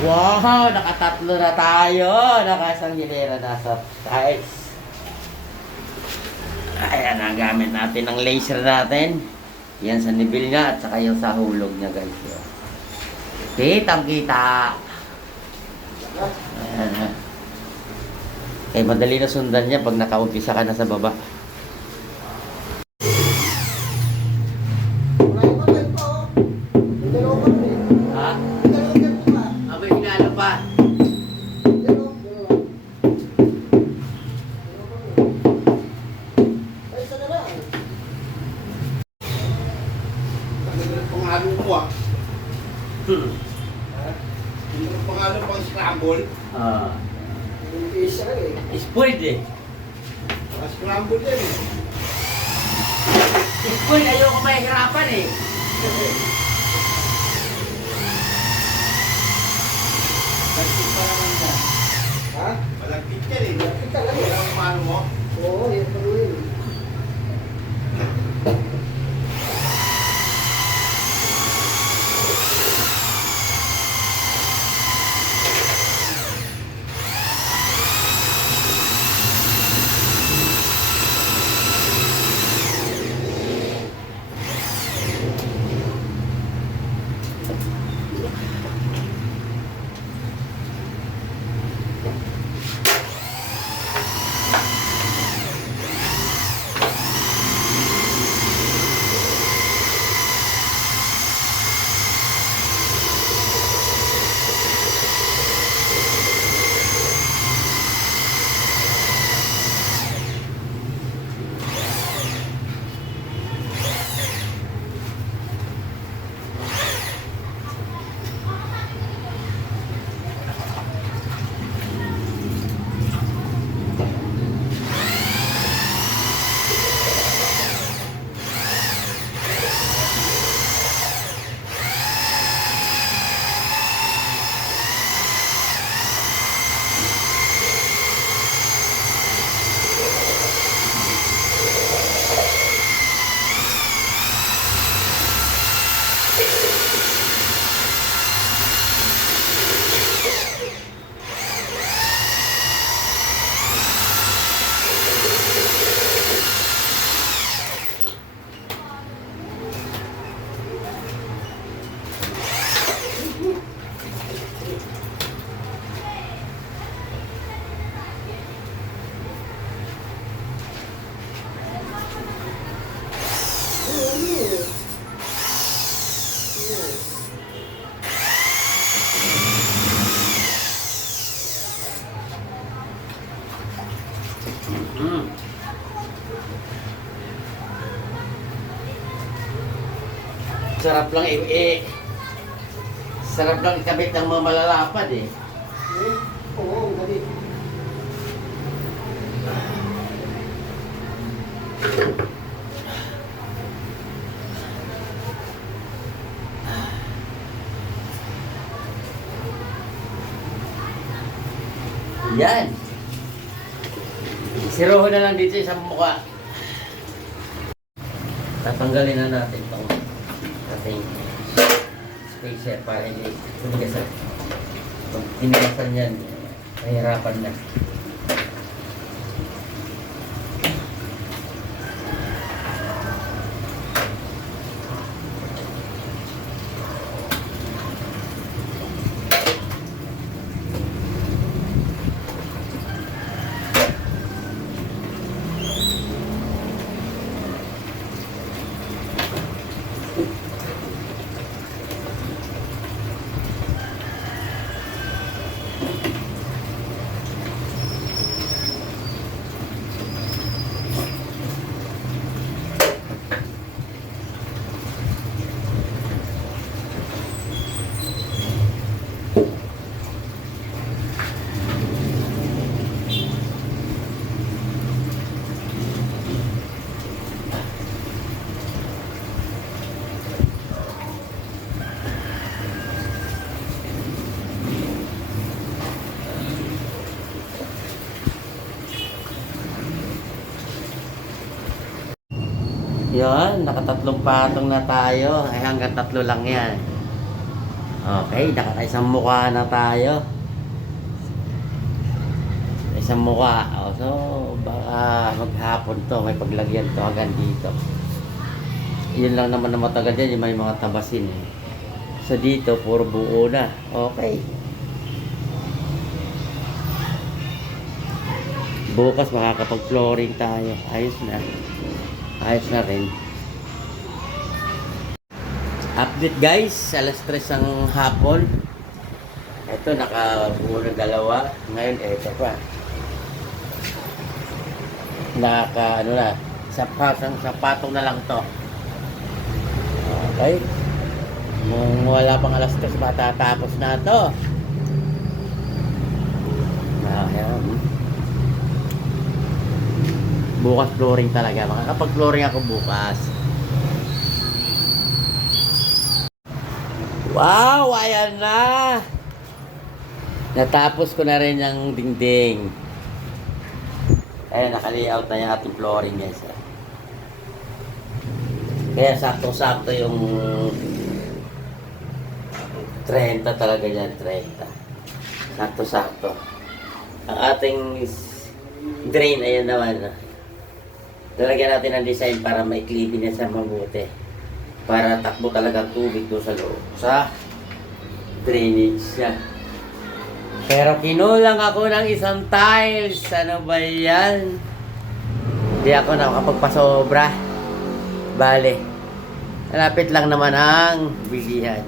Wow, nakatatlo na tayo. Nakasang hilera na sa guys. Ayan ang gamit natin ng laser natin. Yan sa nibil niya at saka yung sa hulog niya guys. Kitang kita. Ayan ha. Eh madali na sundan niya pag nakaumpisa ka na sa baba. Ha? Abay hinalo pa. Pangalan mo ah. Yung pangalan pang scramble. Ah. Isa eh. Spoiled eh. Scramble yan eh. Spoiled, ayoko mahihirapan eh. Pagsin pa naman na. Ha? Malagkit yan eh. Malagkit talaga. Wala ang paano mo? Oo, yan pa rin. Sarap lang sarap lang ikabit ng mga malalapad eh. Oo, galit. Yan. Siroho na lang dito sa mukha. Tatanggalin na natin itong ating spacer para hindi tumigasan. Kung tinigasan yan, nahihirapan na. Yan, nakatatlong patong na tayo. Ay hanggang tatlo lang yan. Okay, nakakaisang mukha na tayo. Isang mukha. O, so, baka maghapon to. May paglagyan to hanggang dito. Yun lang naman na matagal yan. Yung may mga tabasin eh. So, dito, puro buo na. Okay. Bukas makakapag-flooring tayo. Ayos na. Ayos na rin. Update guys, alas 3 ang hapon. Ito, nakabuo na dalawa. Ngayon, ito pa. Ano na, sapatong na lang to. Okay. Kung wala pang alas 3, matatapos na to. Ayan. Bukas flooring talaga. Makakapag-flooring ako bukas. Wow! Ayan na! Natapos ko na rin yung dingding. Ayan, naka-layout na yung ating flooring guys. Kaya sakto-sakto yung 30 talaga yan, 30. Sakto-sakto. Ang ating drain, ayan naman. Lalagyan natin ang design para maiklipin niya sa mabuti. Para takbo talaga ang tubig doon sa loob. Sa drainage siya. Pero kinulang ako ng isang tiles. Ano ba yan? Hindi ako nakakapagpasobra. Bale, malapit lang naman ang bilihan.